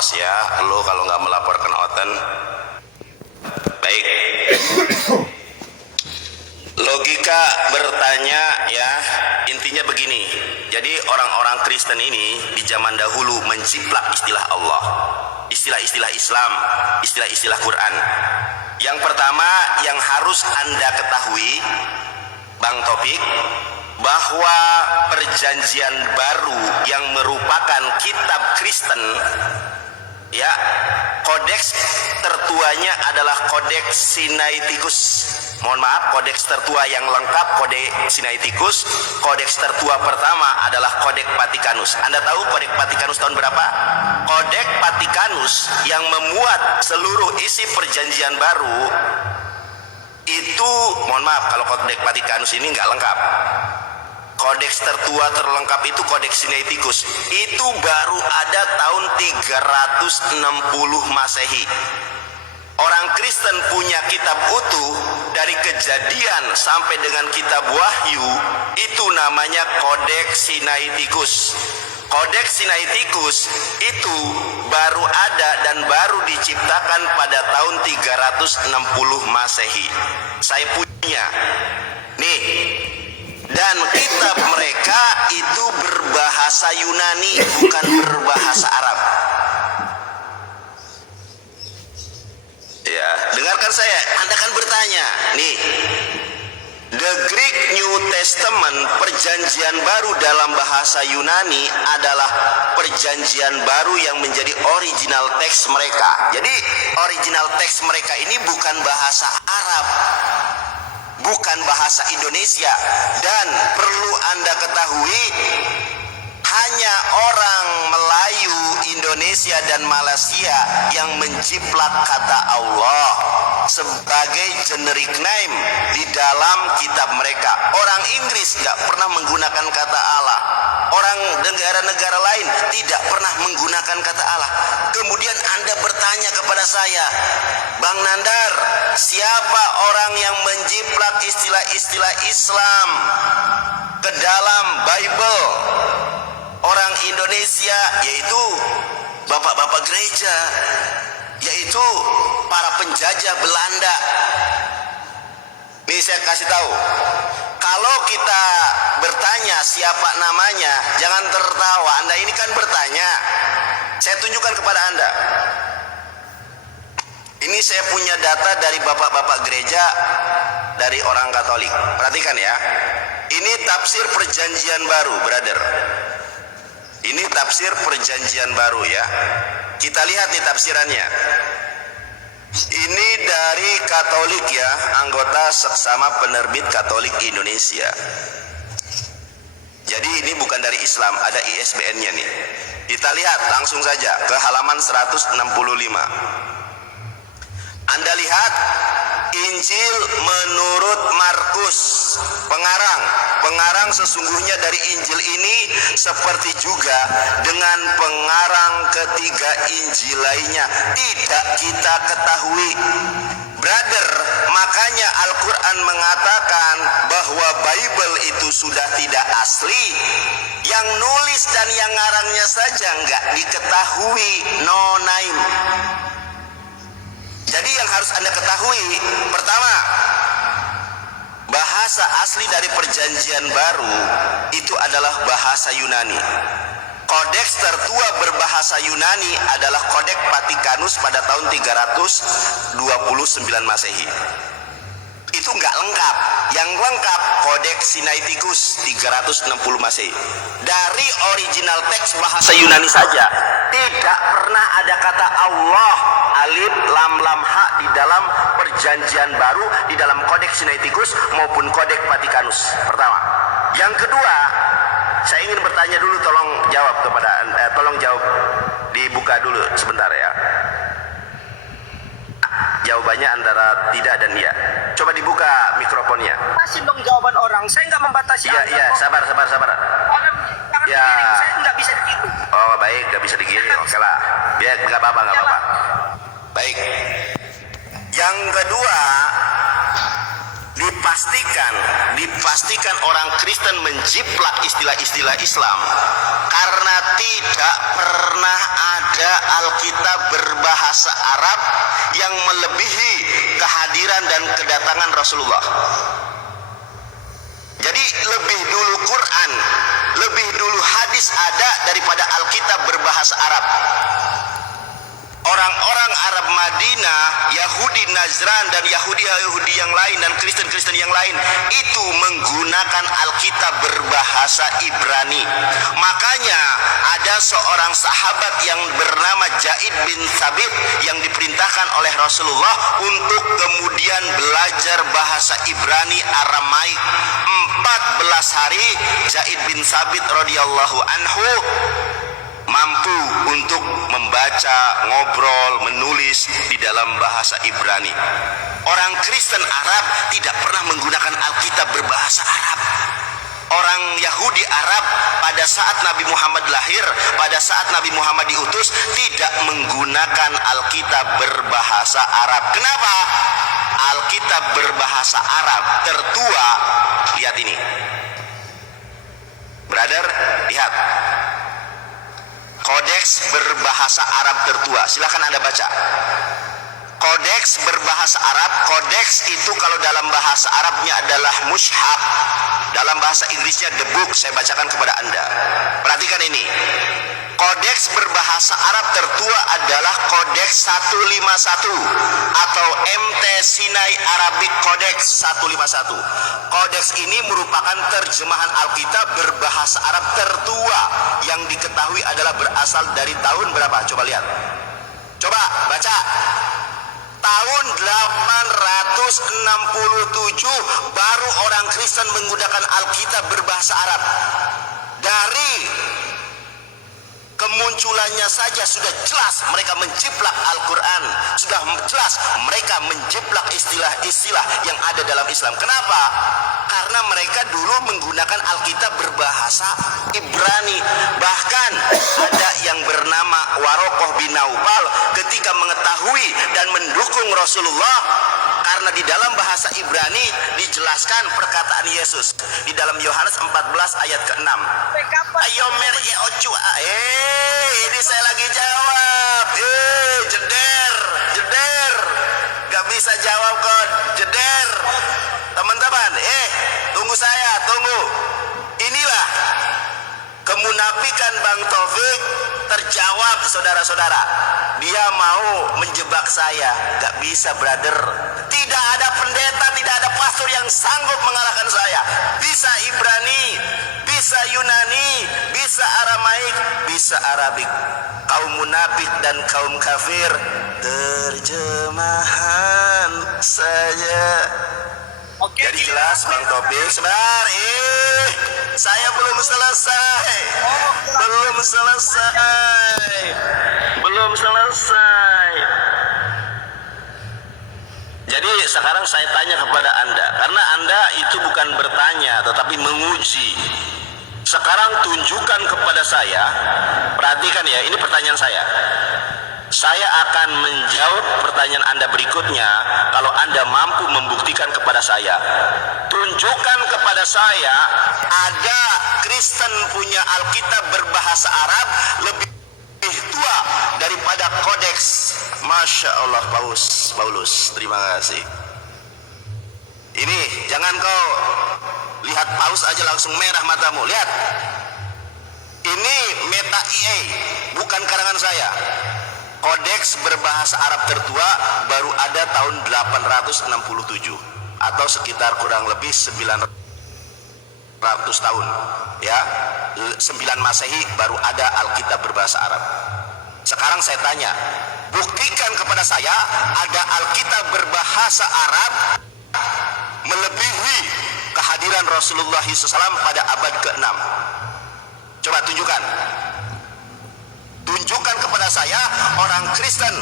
awas ya, lo kalau nggak melaporkan Oten. Baik. Logika bertanya ya, intinya begini. Jadi orang-orang Kristen ini di zaman dahulu menjiplak istilah Allah, istilah-istilah Islam, istilah-istilah Quran. Yang pertama yang harus Anda ketahui, Bang Topik, bahwa perjanjian baru yang merupakan kitab Kristen, ya, kodeks tertuanya adalah kodeks Sinaiticus. Mohon maaf, kodeks tertua yang lengkap kodeks Sinaiticus. Kodeks tertua pertama adalah kodeks Vatikanus. Anda tahu kodeks Vatikanus tahun berapa? Kodeks Vatikanus yang memuat seluruh isi perjanjian baru itu, mohon maaf kalau kodeks Vatikanus ini nggak lengkap. Kodeks tertua terlengkap itu kodeks Sinaiticus. Itu baru ada tahun 360 Masehi. Orang Kristen punya kitab utuh dari Kejadian sampai dengan kitab Wahyu, itu namanya kodeks Sinaiticus. Kodeks Sinaiticus itu baru ada dan baru diciptakan pada tahun 360 Masehi. Saya punya nih, dan kitab mereka itu berbahasa Yunani, bukan berbahasa Arab. Ya, dengarkan saya. Anda kan bertanya, nih, The Greek New Testament, perjanjian baru dalam bahasa Yunani adalah perjanjian baru yang menjadi original teks mereka. Jadi original teks mereka ini bukan bahasa Arab, bukan bahasa Indonesia. Dan perlu Anda ketahui, hanya orang Melayu, Indonesia, dan Malaysia yang menjiplak kata Allah sebagai generic name di dalam kitab mereka. Orang Inggris nggak pernah menggunakan kata Allah. Orang negara-negara lain tidak pernah menggunakan kata Allah. Kemudian Anda bertanya kepada saya, Bang Nandar, siapa orang yang menjiplak istilah-istilah Islam ke dalam Bible? Orang Indonesia, yaitu bapak-bapak gereja, yaitu para penjajah Belanda. Nih saya kasih tahu, kalau kita bertanya siapa namanya, jangan tertawa. Anda ini kan bertanya, saya tunjukkan kepada Anda. Ini saya punya data dari bapak-bapak gereja, dari orang Katolik. Perhatikan ya, ini tafsir perjanjian baru, brother. Ini tafsir perjanjian baru ya. Kita lihat nih tafsirannya. Ini dari Katolik ya, anggota Seksama Penerbit Katolik Indonesia. Jadi ini bukan dari Islam, ada ISBN-nya nih. Kita lihat langsung saja ke halaman 165. Anda lihat Injil menurut Markus. Pengarang sesungguhnya dari Injil ini seperti juga dengan pengarang ketiga Injil lainnya tidak kita ketahui, brother. Makanya Al-Quran mengatakan bahwa Bible itu sudah tidak asli. Yang nulis dan yang ngarangnya saja nggak diketahui, no name. Jadi yang harus Anda ketahui, pertama, bahasa asli dari perjanjian baru itu adalah bahasa Yunani. Kodeks tertua berbahasa Yunani adalah kodeks Vatikanus pada tahun 329 Masehi. Itu nggak lengkap. Yang lengkap kodeks Sinaiticus 360 Masehi. Dari original teks bahasa Yunani saja tidak pernah ada kata Allah, alif, lam, lam, ha di dalam perjanjian baru, di dalam kodeks Sinaiticus maupun kodeks Vatikanus. Pertama. Yang kedua, saya ingin bertanya dulu, tolong jawab kepada tolong jawab, dibuka dulu sebentar ya. Jawabannya antara tidak dan iya. Coba dibuka mikrofonnya. Masih dong jawaban orang. Saya nggak membatasi. Iya, sabar. Ya. Saya nggak bisa begitu. Oh baik, nggak bisa digiring. Oke lah. Ya nggak apa-apa. Baik. Yang kedua, dipastikan orang Kristen menjiplak istilah-istilah Islam karena tidak pernah ada Alkitab berbahasa Arab yang melebihi kehadiran dan kedatangan Rasulullah. Jadi lebih dulu Quran, lebih dulu hadis ada daripada Alkitab berbahasa Arab. Orang-orang Arab Madinah, Yahudi Najran dan Yahudi yang lain dan Kristen-Kristen yang lain itu menggunakan Alkitab berbahasa Ibrani. Makanya ada seorang sahabat yang bernama Zaid bin Thabit yang diperintahkan oleh Rasulullah untuk kemudian belajar bahasa Ibrani Aramaik. 14 hari Zaid bin Thabit radhiyallahu anhu mampu untuk membaca, ngobrol, menulis di dalam bahasa Ibrani. Orang Kristen Arab tidak pernah menggunakan Alkitab berbahasa Arab. Orang Yahudi Arab pada saat Nabi Muhammad lahir, pada saat Nabi Muhammad diutus, tidak menggunakan Alkitab berbahasa Arab. Kenapa? Alkitab berbahasa Arab tertua, lihat ini. Brother, lihat. Kodeks berbahasa Arab tertua. Silakan Anda baca. Kodeks berbahasa Arab. Kodeks itu kalau dalam bahasa Arabnya adalah mushaf. Dalam bahasa Inggrisnya the book. Saya bacakan kepada Anda. Perhatikan ini. Kodeks berbahasa Arab tertua adalah Kodeks 151 atau MT Sinai Arabic Kodeks 151. Kodeks ini merupakan terjemahan Alkitab berbahasa Arab tertua yang diketahui adalah berasal dari tahun berapa? Coba lihat. Coba baca. Tahun 867 baru orang Kristen menggunakan Alkitab berbahasa Arab. Dari kemunculannya saja sudah jelas mereka menjiplak Al-Quran. Sudah jelas mereka menjiplak istilah-istilah yang ada dalam Islam. Kenapa? Karena mereka dulu menggunakan Alkitab berbahasa Ibrani. Bahkan ada yang bernama Warokoh bin Naufal ketika mengetahui dan mendukung Rasulullah, karena di dalam bahasa Ibrani dijelaskan perkataan Yesus di dalam Yohanes 14 ayat ke-6. Ayo mer ye ocu. Ini saya lagi jawab. Jeder. Gak bisa jawab kok. Jeder. Teman-teman, tunggu saya, tunggu. Inilah kemunafikan Bang Taufik terjawab, saudara-saudara. Dia mau menjebak saya. Gak bisa, brother. Tidak ada pendeta, tidak ada pastor yang sanggup mengalahkan saya. Bisa Ibrani, bisa Yunani, bisa Aramaik, bisa Arabik. Kaum munafik dan kaum kafir, terjemahan saja. Oke, Jadi jelas Bang Taufik. Sebentar, saya belum selesai. Belum selesai. Jadi sekarang saya tanya kepada Anda, karena Anda itu bukan bertanya tetapi menguji. Sekarang tunjukkan kepada saya, perhatikan ya, ini pertanyaan saya. Saya akan menjawab pertanyaan Anda berikutnya kalau Anda mampu membuktikan kepada saya. Tunjukkan kepada saya ada Kristen punya Alkitab berbahasa Arab lebih tua daripada kodeks. Masya Allah, Paulus, terima kasih. Ini jangan kau lihat Paus aja langsung merah matamu. Lihat, ini Meta IA, bukan karangan saya. Kodeks berbahasa Arab tertua baru ada tahun 867 atau sekitar kurang lebih 900 tahun, ya. 9 Masehi baru ada Alkitab berbahasa Arab. Sekarang saya tanya, buktikan kepada saya ada Alkitab berbahasa Arab melebihi kehadiran Rasulullah SAW pada abad ke-6. Coba tunjukkan. Tunjukkan kepada saya orang Kristen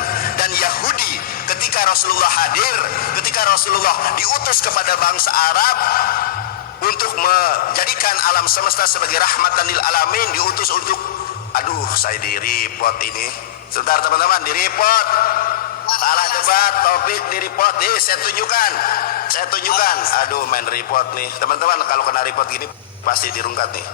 dan Yahudi ketika Rasulullah hadir, ketika Rasulullah diutus kepada bangsa Arab untuk menjadikan alam semesta sebagai rahmatan lil alamin, diutus untuk, saya di report ini. Sebentar teman-teman, di report. Salah debat, topik di report. Saya tunjukkan. Main report nih. Teman-teman kalau kena report gini pasti dirungkat nih.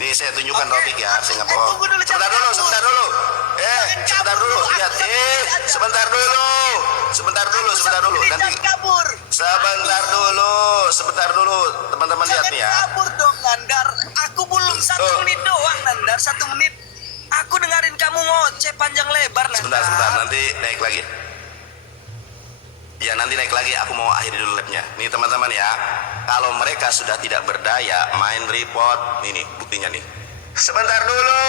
Nih saya tunjukkan Oke. topik ya, saya nggak bohong. Tunggu dulu, Sebentar jangan dulu, kabur. sebentar dulu. Jangan Sebentar kabur dulu, dulu. lihat. Aku tidak. Sebentar dulu. Sebentar dulu, sebentar dulu. Nanti Jangan kabur. sebentar dulu. Teman-teman lihat Jangan nih ya. kabur dong, Nandar. Aku belum 1 Oh. menit doang, Nandar. 1 menit. Aku dengerin kamu ngoceh panjang lebar, Nandar. Sebentar, nanti naik lagi. Ya nanti naik lagi, aku mau akhiri dulu labnya. Nih teman-teman ya, kalau mereka sudah tidak berdaya, main report. Nih buktinya nih. Sebentar dulu.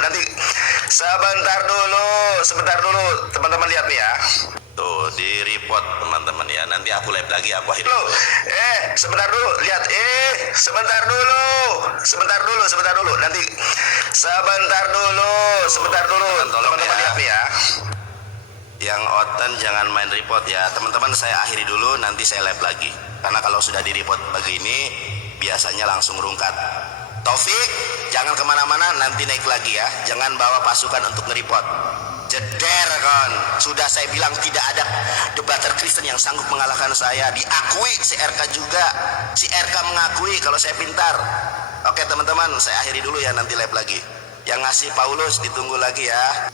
Nanti sebentar dulu. Teman-teman lihat nih ya. Tuh di report teman-teman ya. Nanti aku live lagi, aku akhiri. Sebentar dulu, lihat. Sebentar dulu. Nanti sebentar dulu. Teman-teman lihat nih ya. Yang oten jangan main report ya teman-teman, saya akhiri dulu, nanti saya live lagi karena kalau sudah di report begini biasanya langsung rungkat. Taufik jangan kemana-mana, nanti naik lagi ya, jangan bawa pasukan untuk nge-report. Jeder kan, sudah saya bilang tidak ada debater Kristen yang sanggup mengalahkan saya. Diakui si RK juga, si RK mengakui kalau saya pintar. Oke teman-teman, saya akhiri dulu ya, nanti live lagi. Yang ngasih Paulus ditunggu lagi ya.